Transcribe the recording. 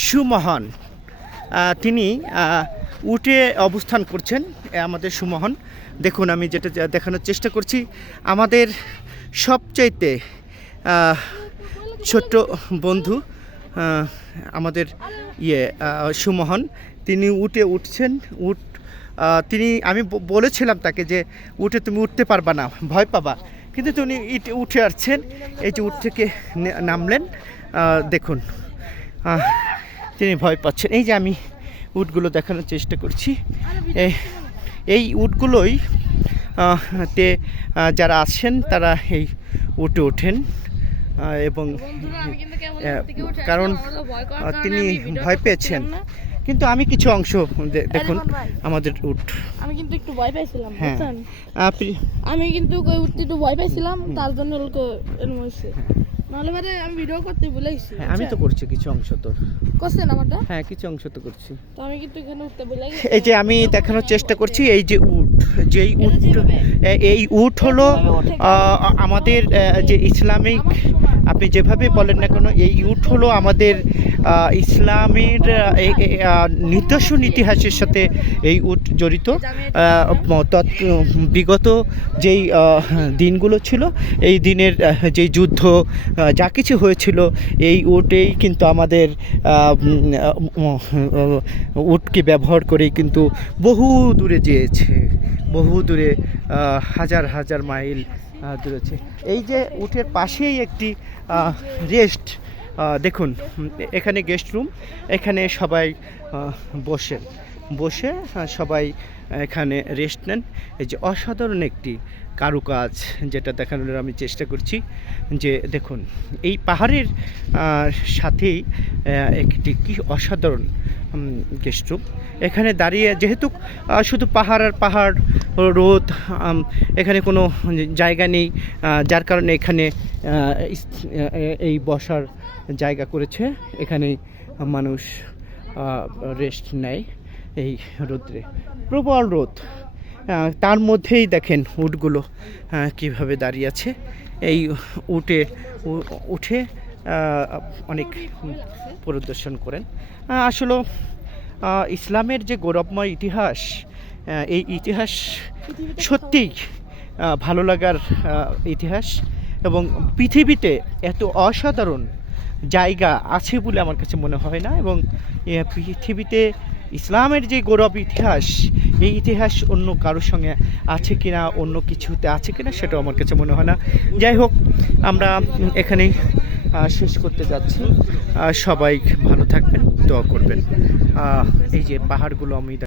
সুমহান। তিনি উটে অবস্থান করছেন আমাদের সুমহান। দেখুন, আমি যেটা দেখানোর চেষ্টা করছি, আমাদের সবচাইতে ছোট্ট বন্ধু আমাদের ইয়ে সুমোহন। তিনি উঠে উঠছেন, উঠ তিনি, আমি বলেছিলাম তাকে যে, উঠে তুমি উঠতে পারবা না, ভয় পাবা। কিন্তু তিনি ইট- উঠে আসছেন, এই যে উঠ থেকে নামলেন দেখুন তিনি ভয় পাচ্ছেন। এই যে আমি উটগুলো দেখানোর চেষ্টা করছি। এই উটগুলোই তে যারা আছেন তারা এই উটে ওঠেন। এবং কারণ তিনি ভয় পেয়েছেন। কিন্তু আমি কিছু অংশ দেখুন আমাদের উট। আমি কিন্তু একটু ভয় পাইছিলাম হ্যাঁ। বুঝছেন? আমি কিন্তু উঠতে একটু ভয় পাইছিলাম তার জন্য লোকে এরকম হয়েছে নাহলে মানে আমি ভিডিও করতে ভুলে গেছি হ্যাঁ আমি তো করছি কিছু অংশ তোর। করছেন আমারটা? হ্যাঁ কিছু অংশ তো করছি। তো আমি কিন্তু এখানে উঠতে ভুলে গেছি। এই যে আমি দেখানোর চেষ্টা করছি এই যে উট যেই উট এই উট হলো আমাদের যে ইসলামিক আপনি যেভাবে বলেন না কেন এই উট হলো আমাদের ইসলামের নিদর্শন ইতিহাসের সাথে এই উট জড়িত। বিগত যেই দিনগুলো ছিল, এই দিনের যেই যুদ্ধ যা কিছু হয়েছিল, এই উটেই কিন্তু আমাদের উটকে ব্যবহার করেই কিন্তু বহু দূরে যেয়েছে। বহু দূরে হাজার হাজার মাইল দূরেছে। এই যে উটের পাশেই একটি রেস্ট দেখুন এখানে গেস্ট রুম এখানে সবাই বসেন বসে। সবাই এখানে রেস্ট নেন। এই যে অসাধারণ একটি কারুকাজ যেটা দেখানোর আমি চেষ্টা করছি যে দেখুন, এই পাহাড়ের সাথেই একটি কি অসাধারণ গেস্ট রুম এখানে দাঁড়িয়ে যেহেতু শুধু পাহাড় আর পাহাড়, রোদ এখানে কোনো জায়গা নেই যার কারণে এখানে এই বসার জায়গা করেছে, এখানেই মানুষ রেস্ট নেয় এই রোদ্রে। প্রবল রোদ। তার মধ্যেই দেখেন উটগুলো কীভাবে দাঁড়িয়ে আছে। এই উটে উঠে অনেক পরিদর্শন করেন। আসলে ইসলামের যে গৌরবময় ইতিহাস এই ইতিহাস সত্যিই ভালো লাগার ইতিহাস এবং পৃথিবীতে এত অসাধারণ জায়গা আছে বলে আমার কাছে মনে হয় না এবং পৃথিবীতে ইসলামের যে গৌরব ইতিহাস, এই ইতিহাস অন্য কারোর সঙ্গে আছে কি না অন্য কিছুতে আছে কি না সেটাও আমার কাছে মনে হয় না। যাই হোক, আমরা এখানেই শেষ করতে যাচ্ছি। সবাই ভালো থাকবেন, দোয়া করবেন। এই যে পাহাড়গুলো আমি